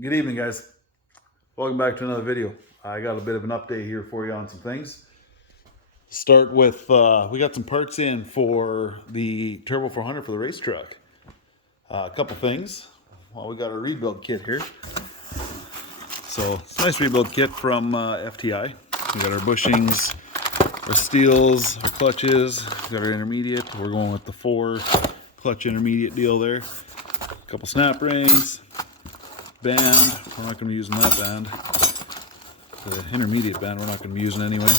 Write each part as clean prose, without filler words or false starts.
Good evening, guys. Welcome back to another video. I got a bit of an update here for you on some things. Start with, we got some parts in for the Turbo 400 for the race truck. A couple things. Well, we got a rebuild kit here. So it's a nice rebuild kit from FTI. We got our bushings, our steels, our clutches, we got our intermediate. We're going with the 4 clutch intermediate deal there. A couple snap rings, band. We're not going to be using that band. The intermediate band we're not going to be using anyway.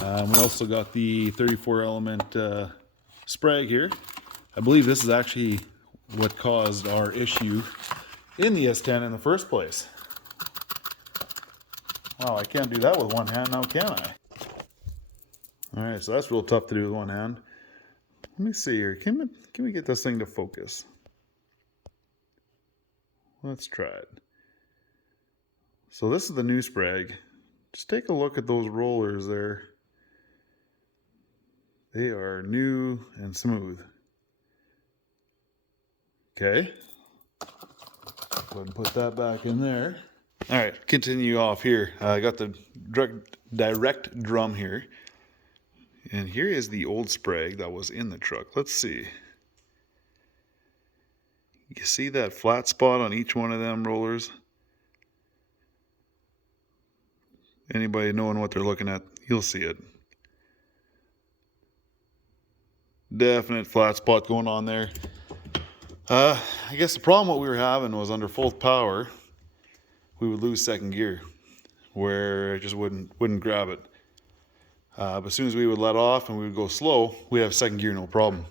We also got the 34 element sprag here. I believe this is actually what caused our issue in the S10 in the first place. Wow, I can't do that with one hand now, can I? Alright, so that's real tough to do with one hand. Let me see here. Can we get this thing to focus? Let's try it. So this is the new sprag. Just take a look at those rollers there. They are new and smooth. Okay. Go ahead and put that back in there. All right, continue off here. I got the direct drum here. And here is the old sprag that was in the truck. Let's see. You see that flat spot on each one of them rollers? Anybody knowing what they're looking at, you'll see it. Definite flat spot going on there. I guess the problem what we were having was under full power, we would lose second gear, where it just wouldn't grab it. But as soon as we would let off and we would go slow, we have second gear, no problem.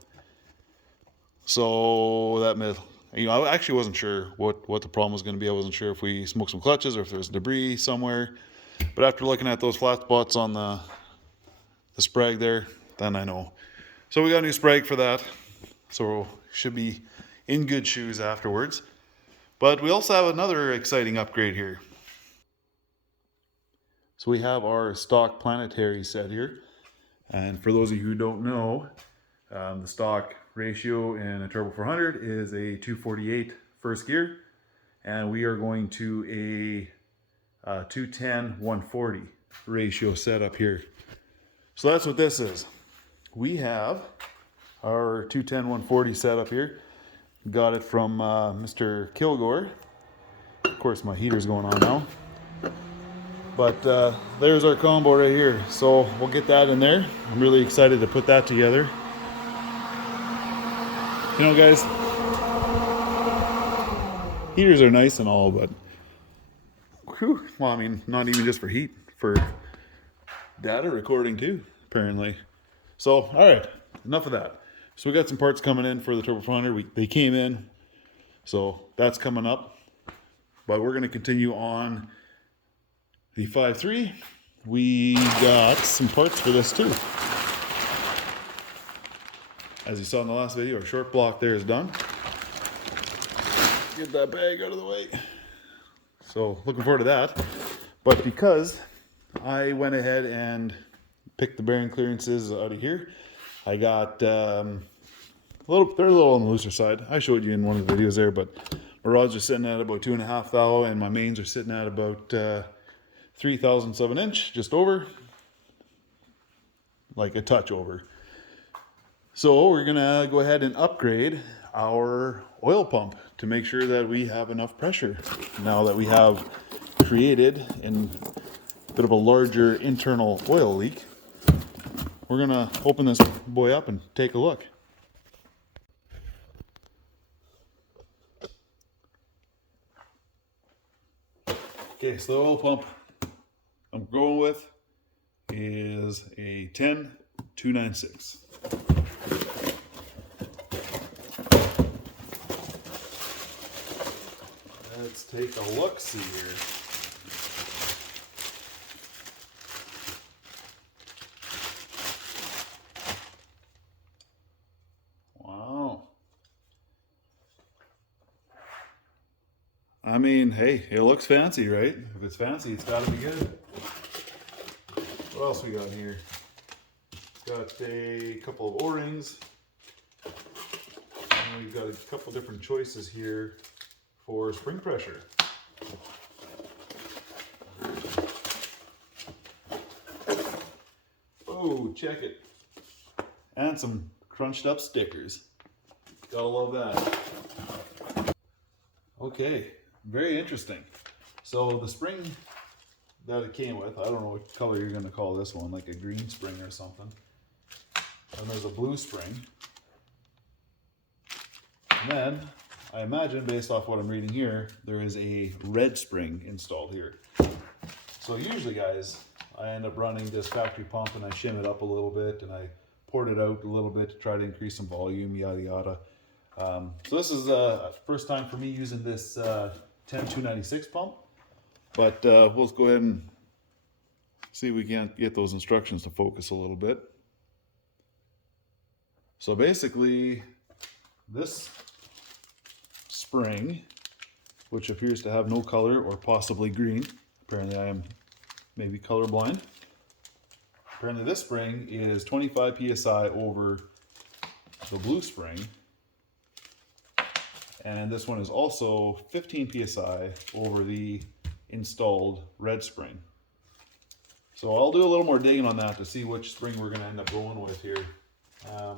So that meant, I actually wasn't sure what the problem was going to be. I wasn't sure if we smoked some clutches or if there was debris somewhere. But after looking at those flat spots on the sprag there, then I know. So we got a new sprag for that. So should be in good shoes afterwards. But we also have another exciting upgrade here. So we have our stock planetary set here. And for those of you who don't know, the stock ratio in a Turbo 400 is a 248 first gear. And we are going to a 210-140 ratio setup here. So that's what this is. We have our 210-140 setup here. Got it from Mr. Kilgore. Of course, my heater's going on now. But there's our combo right here. So we'll get that in there. I'm really excited to put that together. You know, guys, heaters are nice and all, but whew, well, I mean, not even just for heat, for data recording too, apparently. So, all right, enough of that. So we got some parts coming in for the Turbo 400. They came in, so that's coming up. But we're going to continue on the 5.3. We got some parts for this too. As you saw in the last video, our short block there is done. Get that bag out of the way. So looking forward to that. But because I went ahead and picked the bearing clearances out of here, I got they're a little on the looser side. I showed you in one of the videos there, but my rods are sitting at about 2.5 thou, and my mains are sitting at about 3 thousandths of an inch, just over, like a touch over. So we're gonna go ahead and upgrade our oil pump to make sure that we have enough pressure now that we have created a bit of a larger internal oil leak. We're gonna open this boy up and take a look. Okay, so the oil pump I'm going with is a 10-296. Let's take a look-see here. Wow. I mean, hey, it looks fancy, right? If it's fancy, it's gotta be good. What else we got here? Got a couple of O-rings. And we've got a couple different choices here for spring pressure. Ooh, check it. And some crunched up stickers. Gotta love that. Okay, very interesting. So the spring that it came with, I don't know what color you're gonna call this one, like a green spring or something. And there's a blue spring. And then, I imagine, based off what I'm reading here, there is a red spring installed here. So usually, guys, I end up running this factory pump and I shim it up a little bit and I poured it out a little bit to try to increase some volume, yada yada. So this is first time for me using this 10296 pump, but we'll go ahead and see if we can't get those instructions to focus a little bit. So basically, this spring, which appears to have no color or possibly green, apparently I am maybe colorblind. Apparently this spring is 25 psi over the blue spring, and this one is also 15 psi over the installed red spring. So I'll do a little more digging on that to see which spring we're going to end up going with here. I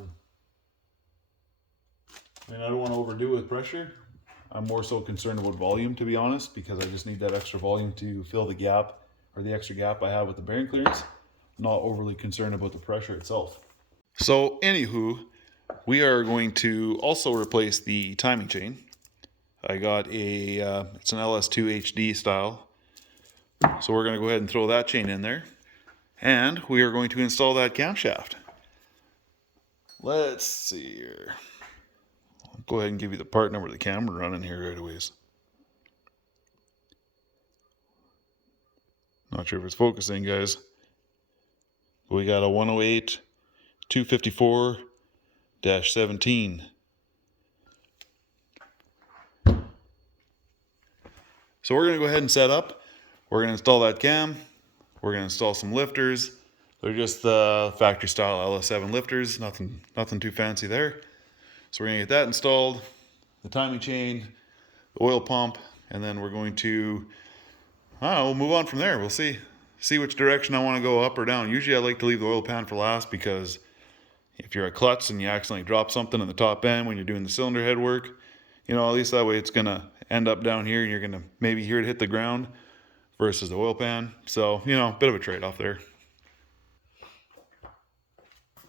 mean, I don't want to overdo with pressure. I'm more so concerned about volume, to be honest, because I just need that extra volume to fill the gap, or the extra gap I have with the bearing clearance. I'm not overly concerned about the pressure itself. So anywho, we are going to also replace the timing chain. I got a, it's an LS2 HD style. So we're going to go ahead and throw that chain in there. And we are going to install that camshaft. Let's see here. I'll go ahead and give you the part number of the camera running here right away. Not sure if it's focusing, guys. We got a 108 254-17. So we're going to go ahead and set up. We're going to install that cam. We're going to install some lifters. They're just the factory style LS7 lifters. Nothing too fancy there. So we're going to get that installed. The timing chain, the oil pump, and then we're going to, we'll move on from there. We'll see which direction I want to go, up or down. Usually I like to leave the oil pan for last, because if you're a klutz and you accidentally drop something in the top end when you're doing the cylinder head work, at least that way it's going to end up down here and you're going to maybe hear it hit the ground versus the oil pan. So, bit of a trade-off there.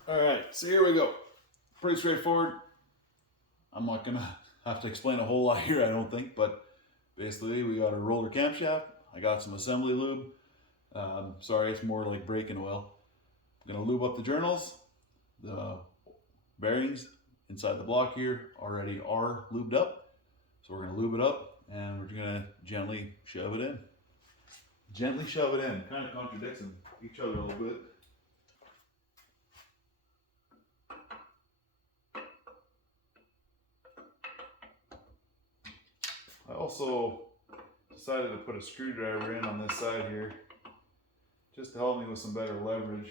All right, so here we go. Pretty straightforward. I'm not going to have to explain a whole lot here, I don't think, but basically we got a roller camshaft. I got some assembly lube. Sorry, it's more like braking oil. I'm going to lube up the journals. The bearings inside the block here already are lubed up. So we're going to lube it up and we're going to gently shove it in. Gently shove it in. Kind of contradicts each other a little bit. I also decided to put a screwdriver in on this side here just to help me with some better leverage.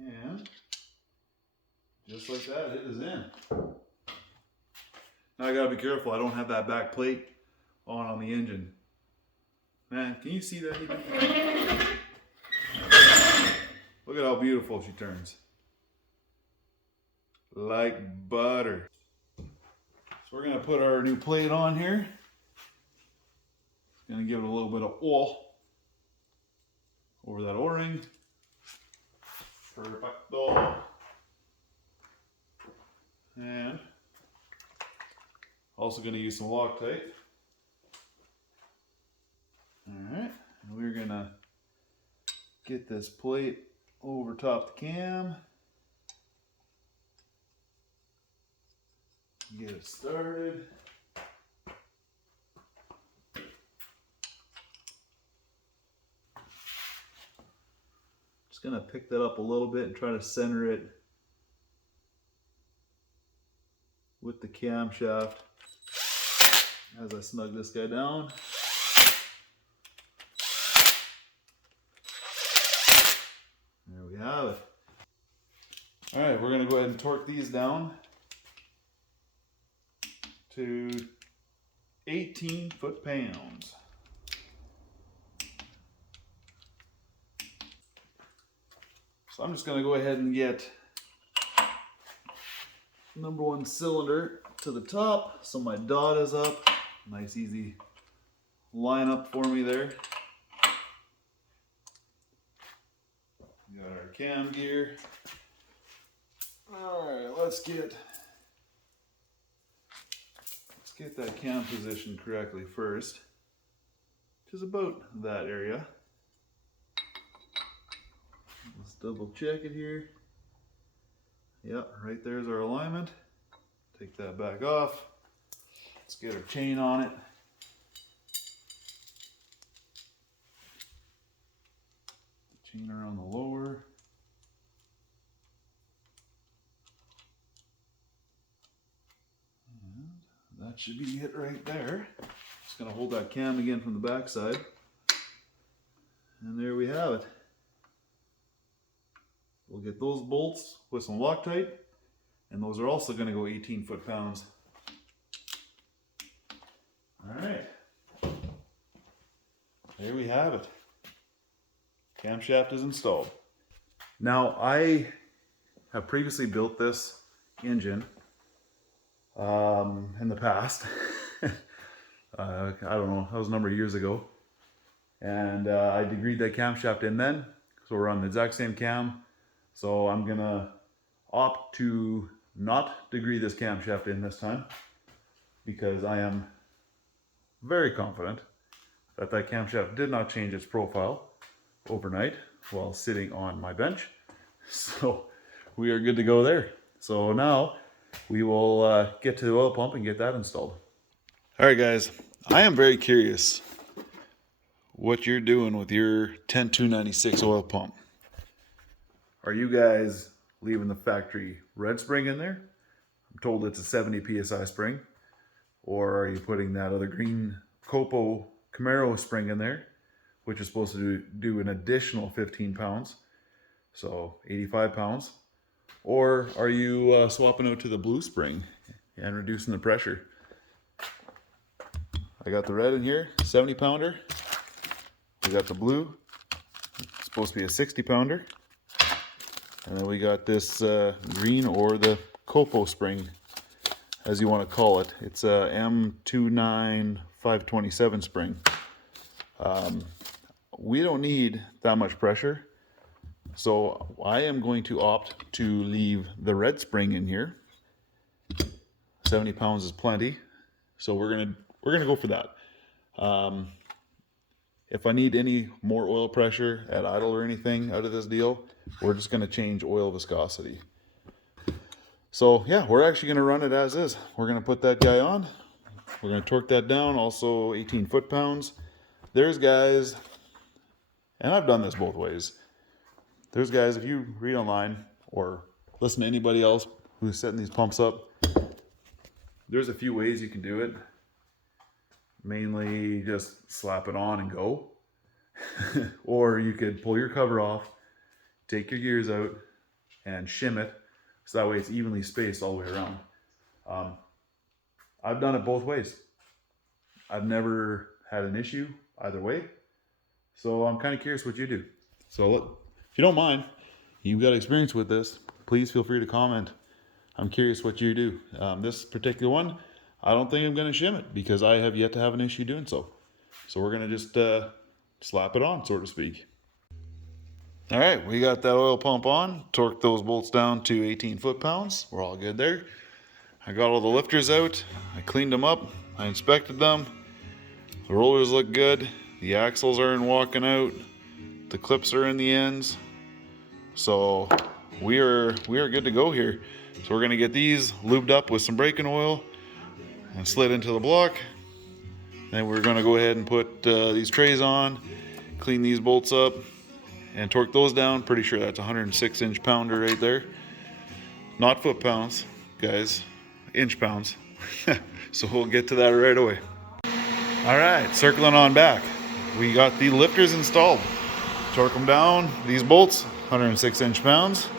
And just like that, it is in. Now I gotta be careful, I don't have that back plate on the engine. Man, can you see that even? Look at how beautiful she turns. Like butter. So we're gonna put our new plate on here. Gonna give it a little bit of oil over that O-ring. Perfecto. And also going to use some Loctite. Alright, and we're going to get this plate over top the cam. Get it started. Just going to pick that up a little bit and try to center it with the camshaft. as I snug this guy down. There we have it. All right, we're gonna go ahead and torque these down to 18 foot-pounds. So I'm just gonna go ahead and get number one cylinder to the top, so my dot is up. Nice easy line up for me there. We got our cam gear. All right, let's get that cam positioned correctly first, which is about that area. Let's double check it here. Yep, right there's our alignment. Take that back off. Let's get our chain on it. Chain around the lower. And that should be it right there. Just gonna hold that cam again from the back side. And there we have it. We'll get those bolts with some Loctite, and those are also going to go 18 foot-pounds. All right, there we have it. Camshaft is installed. Now, I have previously built this engine in the past. I don't know, that was a number of years ago. And I degreed that camshaft in then, so we're on the exact same cam. So I'm gonna opt to not degree this camshaft in this time, because I am very confident that that camshaft did not change its profile overnight while sitting on my bench. So we are good to go there. So now we will get to the oil pump and get that installed. All right, guys, I am very curious what you're doing with your 10296 oil pump. Are you guys leaving the factory red spring in there? I'm told it's a 70 PSI spring. Or are you putting that other green Copo Camaro spring in there, which is supposed to do an additional 15 pounds, so 85 pounds? Or are you swapping out to the blue spring and reducing the pressure? I got the red in here, 70 pounder. We got the blue, it's supposed to be a 60 pounder. And then we got this green, or the Copo spring, as you want to call it. It's a M29527 spring. We don't need that much pressure, so I am going to opt to leave the red spring in here. 70 pounds is plenty, so we're gonna go for that. If I need any more oil pressure at idle or anything out of this deal, we're just going to change oil viscosity. So yeah, we're actually going to run it as is. We're going to put that guy on. We're going to torque that down, also 18 foot-pounds. There's guys, and I've done this both ways. There's guys, if you read online or listen to anybody else who's setting these pumps up, there's a few ways you can do it. Mainly just slap it on and go. Or you could pull your cover off, take your gears out, and shim it, so that way it's evenly spaced all the way around. I've done it both ways. I've never had an issue either way, so I'm kind of curious what you do. So if you don't mind, you've got experience with this, please feel free to comment. I'm curious what you do. This particular one, I don't think I'm going to shim it, because I have yet to have an issue doing so. So we're going to just slap it on, so to speak. All right, we got that oil pump on, torqued those bolts down to 18 foot-pounds. We're all good there. I got all the lifters out, I cleaned them up, I inspected them. The rollers look good, the axles are in walking out, the clips are in the ends. So we are good to go here. So we're gonna get these lubed up with some braking oil and slid into the block. Then we're gonna go ahead and put these trays on, clean these bolts up, and torque those down. Pretty sure that's a 106-inch pounder right there. Not foot-pounds, guys, inch pounds. So we'll get to that right away. All right, circling on back. We got the lifters installed. Torque them down. These bolts, 106 inch-pounds.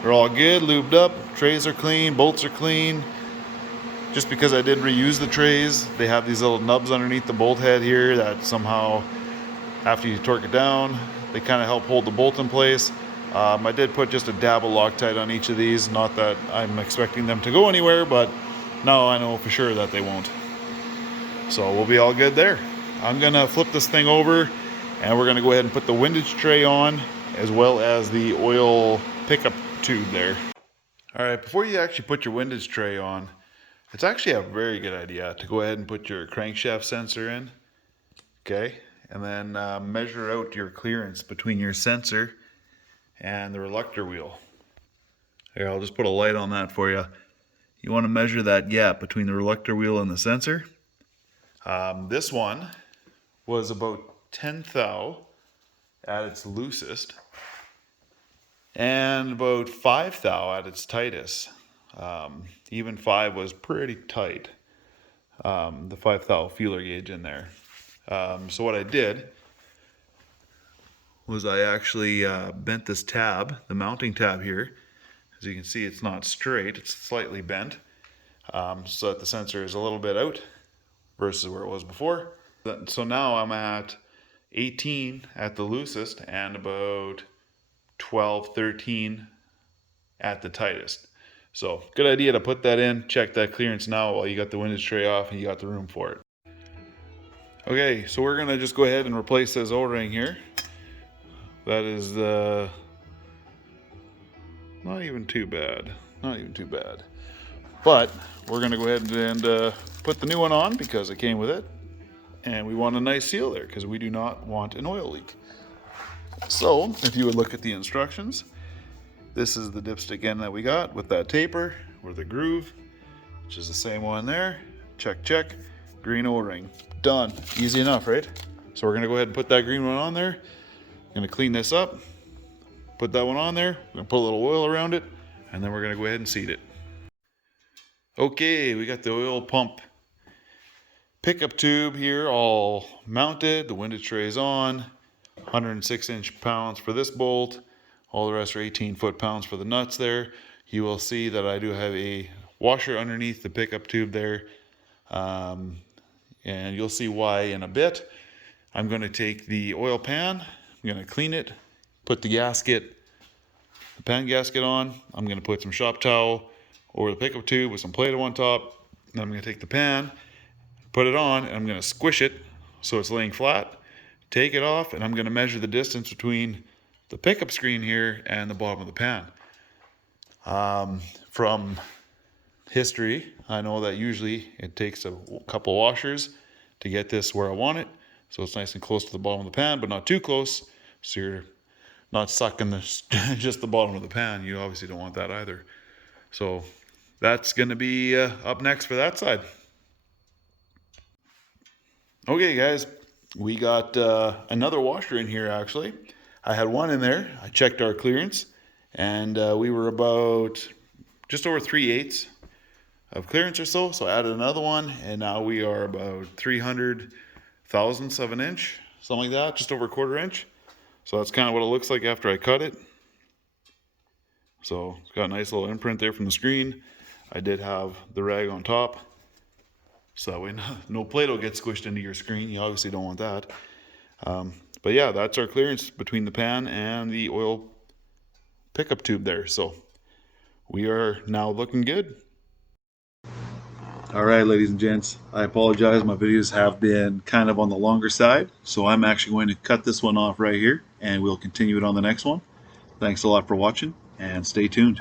They're all good, lubed up. Trays are clean, bolts are clean. Just because I did reuse the trays, they have these little nubs underneath the bolt head here that somehow, after you torque it down, they kind of help hold the bolt in place. I did put just a dab of Loctite on each of these. Not that I'm expecting them to go anywhere, but now I know for sure that they won't. So we'll be all good there. I'm gonna flip this thing over and we're gonna go ahead and put the windage tray on, as well as the oil pickup tube there. All right, before you actually put your windage tray on, it's actually a very good idea to go ahead and put your crankshaft sensor in, okay? And then measure out your clearance between your sensor and the reluctor wheel. Here, I'll just put a light on that for you. You want to measure that gap between the reluctor wheel and the sensor. This one was about 10 thou at its loosest and about 5 thou at its tightest. Even 5 was pretty tight, the 5 thou feeler gauge in there. So what I did was I actually bent this tab, the mounting tab here. As you can see, it's not straight, it's slightly bent, so that the sensor is a little bit out versus where it was before. So now I'm at 18 at the loosest and about 12, 13 at the tightest. So good idea to put that in, check that clearance now while you got the windage tray off and you got the room for it. Okay, so we're gonna just go ahead and replace this O-ring here. That is not even too bad, not even too bad. But we're gonna go ahead and put the new one on because it came with it. And we want a nice seal there because we do not want an oil leak. So if you would look at the instructions, this is the dipstick end that we got with that taper or the groove, which is the same one there. Check, check, green O-ring, done. Easy enough, right? So we're gonna go ahead and put that green one on there. Gonna clean this up, put that one on there. We're gonna put a little oil around it, and then we're gonna go ahead and seat it. Okay, we got the oil pump pickup tube here all mounted. The windage tray is on. 106 inch-pounds for this bolt. All the rest are 18 foot-pounds for the nuts there. You will see that I do have a washer underneath the pickup tube there. And you'll see why in a bit. I'm going to take the oil pan. I'm going to clean it, put the gasket, the pan gasket on. I'm going to put some shop towel over the pickup tube with some Play-Doh on top. Then I'm going to take the pan, put it on, and I'm going to squish it so it's laying flat. Take it off, and I'm going to measure the distance between the pickup screen here and the bottom of the pan. From history, I know that usually it takes a couple washers to get this where I want it. So it's nice and close to the bottom of the pan, but not too close, so you're not sucking just the bottom of the pan. You obviously don't want that either. So that's going to be up next for that side. Okay, guys, we got another washer in here actually. I had one in there. I checked our clearance, and we were about just over 3/8 of clearance or so. So I added another one, and now we are about 300 thousandths of an inch, something like that, just over a 1/4 inch. So that's kind of what it looks like after I cut it. So it's got a nice little imprint there from the screen. I did have the rag on top, so that way no Play-Doh gets squished into your screen. You obviously don't want that. But yeah, that's our clearance between the pan and the oil pickup tube there. So we are now looking good. All right, ladies and gents, I apologize. My videos have been kind of on the longer side, so I'm actually going to cut this one off right here, and we'll continue it on the next one. Thanks a lot for watching, and stay tuned.